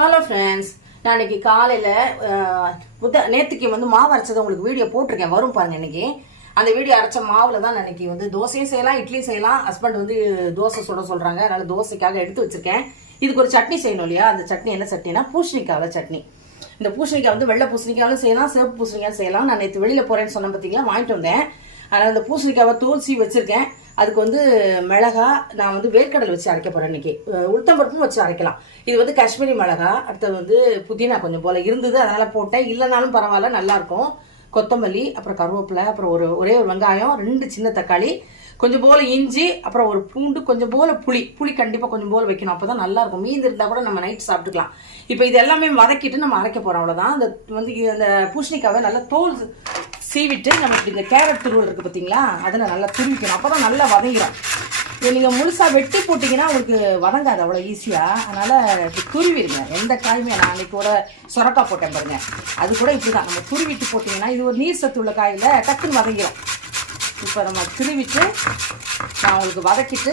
Hello friends நான் இன்னைக்கு காலையில் புத்த நேற்றுக்கு வந்து மாவு அரைச்சதை உங்களுக்கு வீடியோ போட்டிருக்கேன். வரும் பாருங்க இன்னைக்கு. அந்த வீடியோ அரைச்ச மாவில் தான் நான் இன்னைக்கு வந்து தோசையும் செய்யலாம் இட்லியும் செய்யலாம். ஹஸ்பண்ட் வந்து தோசை சுட சொல்கிறாங்க அதனால் தோசைக்காக எடுத்து வச்சுருக்கேன். இதுக்கு ஒரு சட்னி செய்யணும் இல்லையா? அந்த சட்னி என்ன சட்னினா பூஷணிக்காவில் சட்னி. இந்த பூசணிக்காய் வந்து வெள்ளை பூசணிக்காவும் செய்யலாம் சிவப்பு பூசணிக்காய் செய்யலாம். நான் நேற்று வெளியில் போகிறேன்னு சொன்னேன் பார்த்தீங்களா வாங்கிட்டு வந்தேன். அதனால் அந்த பூசணிக்காவை தோல் சீ வச்சுருக்கேன். அதுக்கு வந்து மிளகா நான் வந்து வேர்க்கடலை வச்சு அரைக்க போகிறேன் இன்னைக்கு. அஹ் உளுத்தம்பருப்பும் வச்சு அரைக்கலாம். இது வந்து காஷ்மீரி மிளகா அடுத்தது வந்து புதினா கொஞ்சம் போல் இருந்தது அதனால் போட்டேன். இல்லைனாலும் பரவாயில்ல நல்லாயிருக்கும் கொத்தமல்லி அப்புறம் கருவேப்பிலை அப்புறம் ஒரு ஒரே ஒரு வெங்காயம் ரெண்டு சின்ன தக்காளி கொஞ்சம் போல் இஞ்சி அப்புறம் ஒரு பூண்டு கொஞ்சம் போல் புளி. புளி கண்டிப்பாக கொஞ்சம் போல் வைக்கணும். அப்போ தான் நல்லாயிருக்கும் மீந்து இருந்தால் கூட நம்ம நைட் சாப்பிட்டுக்கலாம். இப்போ இது எல்லாமே வதக்கிட்டு நம்ம அரைக்க போகிறோம் அவ்வளோதான் அந்த வந்து அந்த பூஷணிக்காவை நல்லா தோல் சீவிட்டு நம்ம இப்படி இந்த கேரட் துருவல் இருக்குது பார்த்தீங்களா அதில் நல்லா துருவிக்கணும். அப்போ தான் நல்லா வதங்கிடும் இதை நீங்கள் முழுசாக வெட்டி போட்டிங்கன்னா உங்களுக்கு வதங்காது அவ்வளோ ஈஸியாக அதனால் இப்படி துருவிடுங்க எந்த காயுமே நான் அன்றைக்கி கூட சுரக்கா போட்டேன் பாருங்கள் அது கூட இப்படி தான் நம்ம துருவிட்டு போட்டிங்கன்னா இது ஒரு நீர் சத்து உள்ள காயில் டக்குன்னு வதங்கிடும் இப்போ நம்ம துருவிட்டு நான் உங்களுக்கு வதக்கிட்டு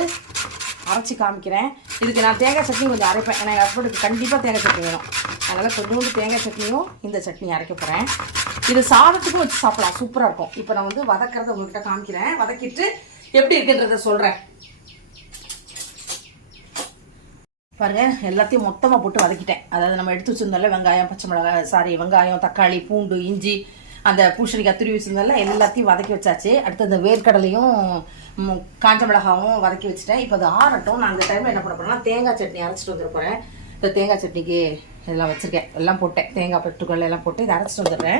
அரைச்சி காமிக்கிறேன். இதுக்கு நான் தேங்காய் சட்னி கொஞ்சம் அரைப்பேன். ஏன்னா எங்கள் ஹஸ்பண்டுக்கு கண்டிப்பாக தேங்காய் சட்னி வேணும். அதனால் கொஞ்சோண்டு தேங்காய் சட்னியும் இந்த சட்னி அரைக்க போகிறேன் இது சாதத்துக்கும் வச்சு சாப்பிடலாம். சூப்பராக இருக்கும். இப்போ நான் வந்து வதக்கிறத உங்கள்கிட்ட காமிக்கிறேன். வதக்கிட்டு எப்படி இருக்குன்றத சொல்கிறேன் பாருங்க எல்லாத்தையும் மொத்தமாக போட்டு வதக்கிட்டேன். அதாவது நம்ம எடுத்து வச்சிருந்தோம்ல வெங்காயம் பச்சை மிளகாய் சாரி வெங்காயம் தக்காளி பூண்டு இஞ்சி அந்த பூசணிக்காய் துருவி வச்சிருந்தோம்ல எல்லாத்தையும் வதக்கி வச்சாச்சு. அடுத்து அந்த வேர்க்கடலையும் காஞ்ச மிளகாவும் வதக்கி வச்சுட்டேன். இப்போ அது ஆறட்டும். நான் அந்த டைமில் என்ன பண்ண போகிறேன்னா தேங்காய் சட்னி அரைச்சிட்டு வந்துட போகிறேன் இந்த தேங்காய் சட்னிக்கு இதெல்லாம் வச்சுருக்கேன். எல்லாம் போட்டேன். தேங்காய் பெட்டுக்கல் எல்லாம் போட்டு இதை அரைச்சிட்டு வந்துடுறேன்.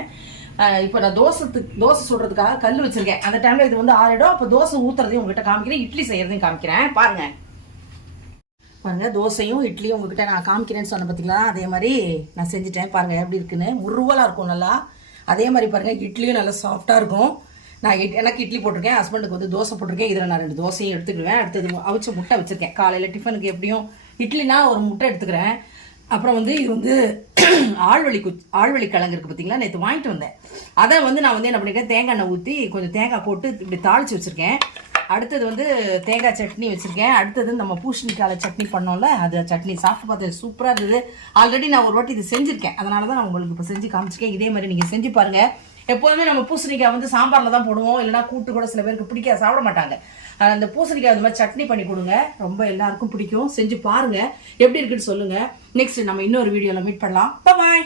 இப்போ நான் தோசத்துக்கு தோசை சுடுறதுக்காக கல் வச்சுருக்கேன். அந்த டைமில் இது வந்து ஆறிடும். அப்போ தோசை ஊற்றுறதையும் உங்ககிட்ட காமிக்கிறேன். இட்லி செய்கிறதையும் காமிக்கிறேன். பாருங்கள் பாருங்கள் தோசையும் இட்லியும் உங்ககிட்ட நான் காமிக்கிறேன்னு சொன்னேன் பார்த்தீங்களா அதே மாதிரி நான் செஞ்சுட்டேன். பாருங்கள் எப்படி இருக்குன்னு. முருவலாக இருக்கும் நல்லா. அதே மாதிரி பாருங்கள் இட்லியும் நல்லா சாஃப்டாக இருக்கும். நான் இட்- எனக்கு இட்லி போட்டிருக்கேன். ஹஸ்பண்டுக்கு வந்து தோசை போட்டிருக்கேன். இதில் நான் ரெண்டு தோசையும் எடுத்துக்கிடுவேன். அடுத்தது அவிச்ச முட்டை வச்சுருக்கேன். காலையில் டிஃபனுக்கு எப்படியும் இட்லினா ஒரு முட்டை எடுத்துக்கிறேன். அப்புறம் வந்து இது வந்து ஆழ்வழி குச் ஆழ்வழி கிழங்கு இருக்குது பார்த்தீங்களா நேற்று வாங்கிட்டு வந்தேன். அதை வந்து நான் வந்து என்ன பண்ணிக்கிறேன் தேங்காய் எண்ணெய் ஊற்றி கொஞ்சம் தேங்காய் போட்டு இப்படி தாளிச்சு வச்சுருக்கேன். அடுத்தது வந்து தேங்காய் சட்னி வச்சுருக்கேன். அடுத்தது நம்ம பூசணிக்கால சட்னி பண்ணோம்ல அது சட்னி சாப்பிட்டு பார்த்தது சூப்பராக இருந்தது. ஆல்ரெடி நான் ஒரு வாட்டி இது செஞ்சுருக்கேன். அதனால தான் நான் உங்களுக்கு இப்போ செஞ்சு காமிச்சிருக்கேன். இதே மாதிரி நீங்கள் செஞ்சு பாருங்கள் எப்போதுமே நம்ம பூசணிக்காய் வந்து சாம்பாரில் தான் போடுவோம். இல்லைனா கூட்டு கூட சில பேருக்கு பிடிக்காது. சாப்பிட மாட்டாங்க. அந்த பூசணிக்காய் அது மாதிரி சட்னி பண்ணி கொடுங்க. ரொம்ப எல்லாருக்கும் பிடிக்கும். செஞ்சு பாருங்க. எப்படி இருக்குன்னு சொல்லுங்க. நெக்ஸ்ட் நம்ம இன்னொரு வீடியோவில் மீட் பண்ணலாம். பாய்